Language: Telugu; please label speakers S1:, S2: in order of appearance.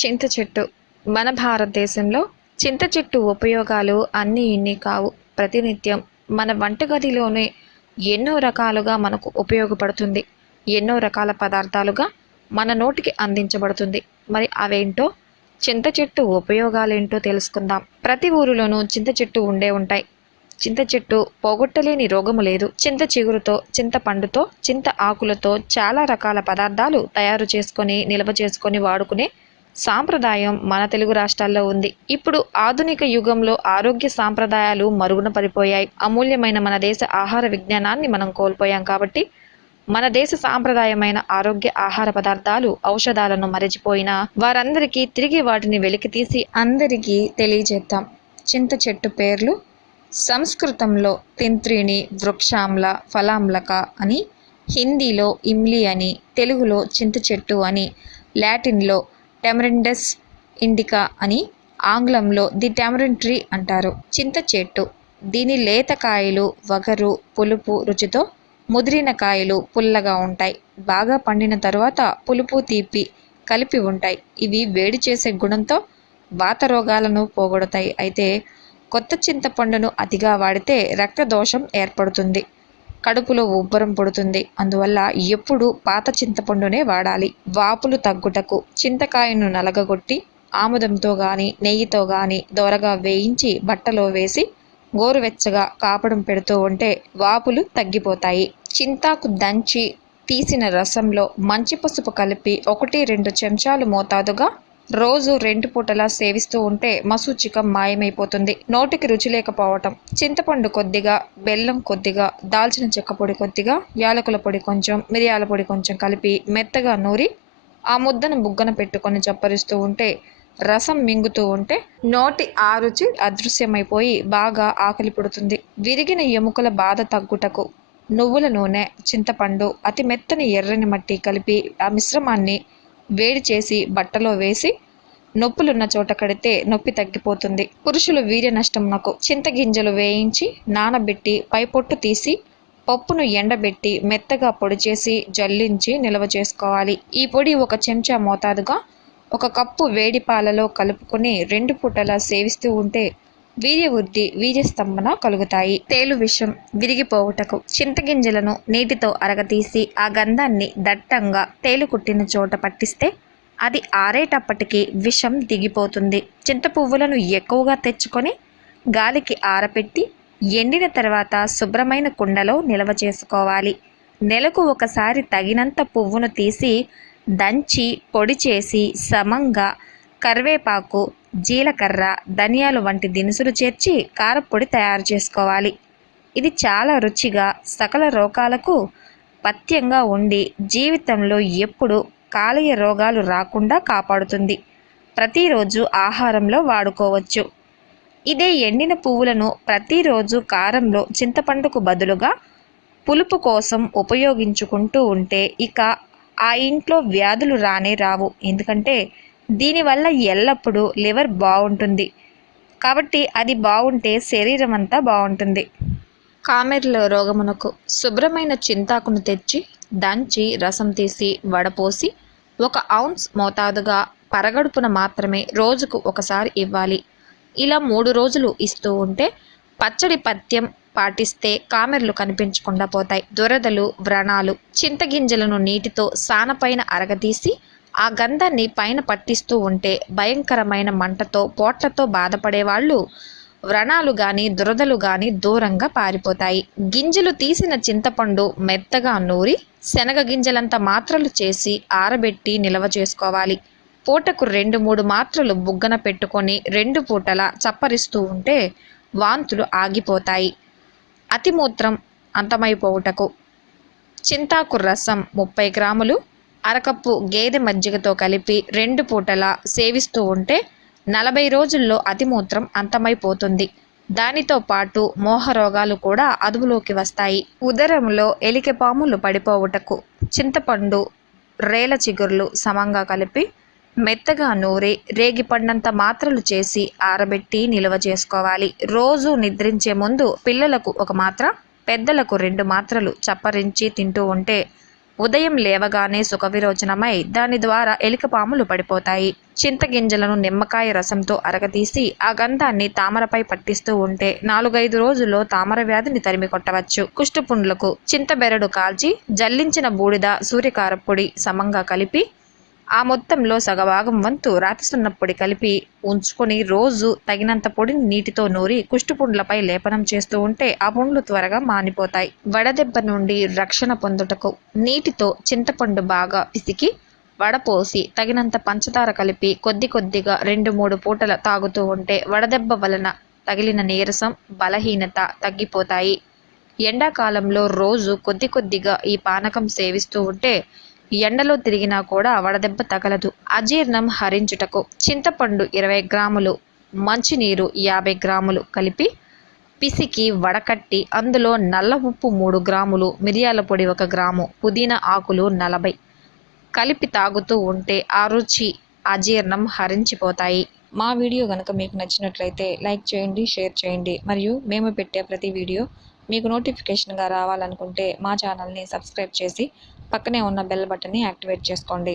S1: చింత చెట్టు. మన భారతదేశంలో చింత చెట్టు ఉపయోగాలు అన్నీ ఇన్ని కావు. ప్రతినిత్యం మన వంటగదిలోనే ఎన్నో రకాలుగా మనకు ఉపయోగపడుతుంది. ఎన్నో రకాల పదార్థాలుగా మన నోటికి అందించబడుతుంది. మరి అవేంటో? చింత చెట్టు ఉపయోగాలేంటో తెలుసుకుందాం. ప్రతి ఊరిలోనూ చింత చెట్టు ఉండే ఉంటాయి. చింత చెట్టు పోగొట్టలేని రోగము లేదు. చింత చిగురుతో చింత పండుతో చింత ఆకులతో చాలా రకాల పదార్థాలు తయారు చేసుకొని నిల్వ చేసుకొని వాడుకునే సాంప్రదాయం మన తెలుగు రాష్ట్రాల్లో ఉంది. ఇప్పుడు ఆధునిక యుగంలో ఆరోగ్య సాంప్రదాయాలు మరుగున పడిపోయాయి. అమూల్యమైన మన దేశ ఆహార విజ్ఞానాన్ని మనం కోల్పోయాం కాబట్టి మన దేశ సాంప్రదాయమైన ఆరోగ్య ఆహార పదార్థాలు ఔషధాలను మరచిపోయిన వారందరికీ తిరిగి వాటిని వెలికి తీసి అందరికీ తెలియజేద్దాం. చింత చెట్టు పేర్లు సంస్కృతంలో తింత్రిని వృక్షాంల ఫలామ్లక అని హిందీలో ఇమ్లి అని తెలుగులో చింత చెట్టు అని లాటిన్లో టెమరిండస్ ఇండికా అని ఆంగ్లంలో ది టెమరిన్ ట్రీ అంటారు. చింత చెట్టు. దీని లేత కాయలు వగరు పులుపు రుచితో ముదిరిన కాయలు పుల్లగా ఉంటాయి. బాగా పండిన తరువాత పులుపు తీపి కలిపి ఉంటాయి. ఇవి వేడి చేసే గుణంతో వాత రోగాలను పోగొడతాయి. అయితే కొత్త చింతపండును అతిగా వాడితే రక్తదోషం ఏర్పడుతుంది. కడుపులో ఉబ్బరం పుడుతుంది. అందువల్ల ఎప్పుడు పాత చింతపండునే వాడాలి. వాపులు తగ్గుటకు చింతకాయను నలగగొట్టి ఆముదంతో గాని నెయ్యితో గాని దోరగా వేయించి బట్టలో వేసి గోరువెచ్చగా కాపడం పెడుతూ ఉంటే వాపులు తగ్గిపోతాయి. చింతాకు దంచి తీసిన రసంలో మంచి పసుపు కలిపి ఒకటి రెండు చెంచాలు మోతాదుగా రోజు రెండు పూటలా సేవిస్తూ ఉంటే మసూచికం మాయమైపోతుంది. నోటికి రుచి లేకపోవటం. చింతపండు కొద్దిగా బెల్లం కొద్దిగా దాల్చిన చెక్క పొడి కొద్దిగా యాలకుల పొడి కొంచెం మిరియాల పొడి కొంచెం కలిపి మెత్తగా నూరి ఆ ముద్దను బుగ్గన పెట్టుకొని చప్పరిస్తూ ఉంటే రసం మింగుతూ ఉంటే నోటి ఆ రుచి అదృశ్యమైపోయి బాగా ఆకలి పుడుతుంది. విరిగిన ఎముకల బాధ తగ్గుటకు నువ్వుల నూనె చింతపండు అతి మెత్తని ఎర్రని మట్టి కలిపి ఆ మిశ్రమాన్ని వేడి చేసి బట్టలో వేసి నొప్పులున్న చోట కడితే నొప్పి తగ్గిపోతుంది. పురుషులు వీర్య నష్టమునకు చింతగింజలు వేయించి నానబెట్టి పైపొట్టు తీసి పప్పును ఎండబెట్టి మెత్తగా పొడి చేసి జల్లించి నిల్వ చేసుకోవాలి. ఈ పొడి ఒక చెంచా మోతాదుగా ఒక కప్పు వేడి పాలలో కలుపుకొని రెండు పూటలా సేవిస్తూ ఉంటే వీర్యవృద్ధి వీర్యస్తంభన కలుగుతాయి. తేలు విషం విరిగిపోవుటకు చింతగింజలను నీటితో అరగతీసి ఆ గంధాన్ని దట్టంగా తేలు కుట్టిన చోట పట్టిస్తే అది ఆరేటప్పటికి విషం దిగిపోతుంది. చింత పువ్వులను ఎక్కువగా తెచ్చుకొని గాలికి ఆరపెట్టి ఎండిన తర్వాత శుభ్రమైన కుండలో నిల్వ చేసుకోవాలి. నెలకు ఒకసారి తగినంత పువ్వును తీసి దంచి పొడి చేసి సమంగా కరివేపాకు జీలకర్ర ధనియాలు వంటి దినుసులు చేర్చి కారపొడి తయారు చేసుకోవాలి. ఇది చాలా రుచిగా సకల రోగాలకు పథ్యంగా ఉండి జీవితంలో ఎప్పుడు కాలేయ రోగాలు రాకుండా కాపాడుతుంది. ప్రతిరోజు ఆహారంలో వాడుకోవచ్చు. ఇదే ఎండిన పువ్వులను ప్రతిరోజు కారంలో చింతపండుకు బదులుగా పులుపు కోసం ఉపయోగించుకుంటూ ఉంటే ఇక ఆ ఇంట్లో వ్యాధులు రానే రావు. ఎందుకంటే దీనివల్ల ఎల్లప్పుడూ లివర్ బాగుంటుంది కాబట్టి అది బాగుంటే శరీరం అంతా బాగుంటుంది కామెర్ల రోగమునకు శుభ్రమైన చింతాకును తెచ్చి దంచి రసం తీసి వడపోసి ఒక ఔన్స్ మోతాదుగా పరగడుపున మాత్రమే రోజుకు ఒకసారి ఇవ్వాలి. ఇలా మూడు రోజులు ఇస్తూ ఉంటే పచ్చడి పత్యం పాటిస్తే కామెర్లు కనిపించకుండా పోతాయి. దురదలు వ్రణాలు చింతగింజలను నీటితో సానపైన అరగదీసి ఆ గంధాన్ని పైన పట్టిస్తూ ఉంటే భయంకరమైన మంటతో పోట్లతో బాధపడే వాళ్ళు వ్రణాలు గాని దురదలు గాని దూరంగా పారిపోతాయి. గింజలు తీసిన చింతపండు మెత్తగా నూరి శనగ గింజలంత మాత్రలు చేసి ఆరబెట్టి నిల్వ చేసుకోవాలి. పూటకు రెండు మూడు మాత్రలు బుగ్గన పెట్టుకొని రెండు పూటలా చప్పరిస్తూ ఉంటే వాంతులు ఆగిపోతాయి. అతిమూత్రం అంతమైపోవుటకు. చింతాకు రసం ముప్పై గ్రాములు అరకప్పు గేదె మజ్జిగతో కలిపి రెండు పూటలా సేవిస్తూ ఉంటే నలభై రోజుల్లో అతిమూత్రం అంతమైపోతుంది. దానితో పాటు మోహరోగాలు కూడా అదుపులోకి వస్తాయి. ఉదరంలో ఎలికపాములు పడిపోవుటకు చింతపండు రేల చిగుర్లు సమంగా కలిపి మెత్తగా నూరి రేగిపండంత మాత్రలు చేసి ఆరబెట్టి నిల్వ చేసుకోవాలి. రోజు నిద్రించే ముందు పిల్లలకు ఒక మాత్ర పెద్దలకు రెండు మాత్రలు చప్పరించి తింటూ ఉంటే ఉదయం లేవగానే సుఖ విరోచనమై దాని ద్వారా ఎలికపాములు పడిపోతాయి. చింతగింజలను నిమ్మకాయ రసంతో అరగతీసి ఆ గంధాన్ని తామరపై పట్టిస్తూ ఉంటే నాలుగైదు రోజుల్లో తామర వ్యాధిని తరిమి కొట్టవచ్చు. కుష్టుపుండ్లకు చింతబెరడు కాల్చి జల్లించిన బూడిద సూర్యకారపొడి సమంగా కలిపి ఆ మొత్తంలో సగభాగం వంతు రాతి సున్నప్పొడి కలిపి ఉంచుకొని రోజు తగినంత పొడిని నీటితో నూరి కుష్టుపుండ్లపై లేపనం చేస్తూ ఉంటే ఆ పుండ్లు త్వరగా మానిపోతాయి. వడదెబ్బ నుండి రక్షణ పొందుటకు నీటితో చింతపండు బాగా పిసికి వడపోసి తగినంత పంచదార కలిపి కొద్ది కొద్దిగా రెండు మూడు పూటల తాగుతూ ఉంటే వడదెబ్బ వలన తగిలిన నీరసం బలహీనత తగ్గిపోతాయి. ఎండాకాలంలో రోజు కొద్ది కొద్దిగా ఈ పానకం సేవిస్తూ ఉంటే ఎండలో తిరిగినా కూడా వడదెబ్బ తగలదు. అజీర్ణం హరించుటకు చింతపండు ఇరవై గ్రాములు మంచినీరు యాభై గ్రాములు కలిపి పిసికి వడకట్టి అందులో నల్ల ఉప్పు మూడు గ్రాములు మిరియాల పొడి ఒక గ్రాము పుదీనా ఆకులు నలభై కలిపి తాగుతూ ఉంటే ఆ రుచి అజీర్ణం హరించిపోతాయి. మా వీడియో కనుక మీకు నచ్చినట్లయితే లైక్ చేయండి షేర్ చేయండి. మరియు మేము పెట్టే ప్రతి వీడియో మీకు నోటిఫికేషన్గా రావాలనుకుంటే మా ఛానల్ని సబ్స్క్రైబ్ చేసి పక్కనే ఉన్న బెల్ బటన్ని యాక్టివేట్ చేసుకోండి.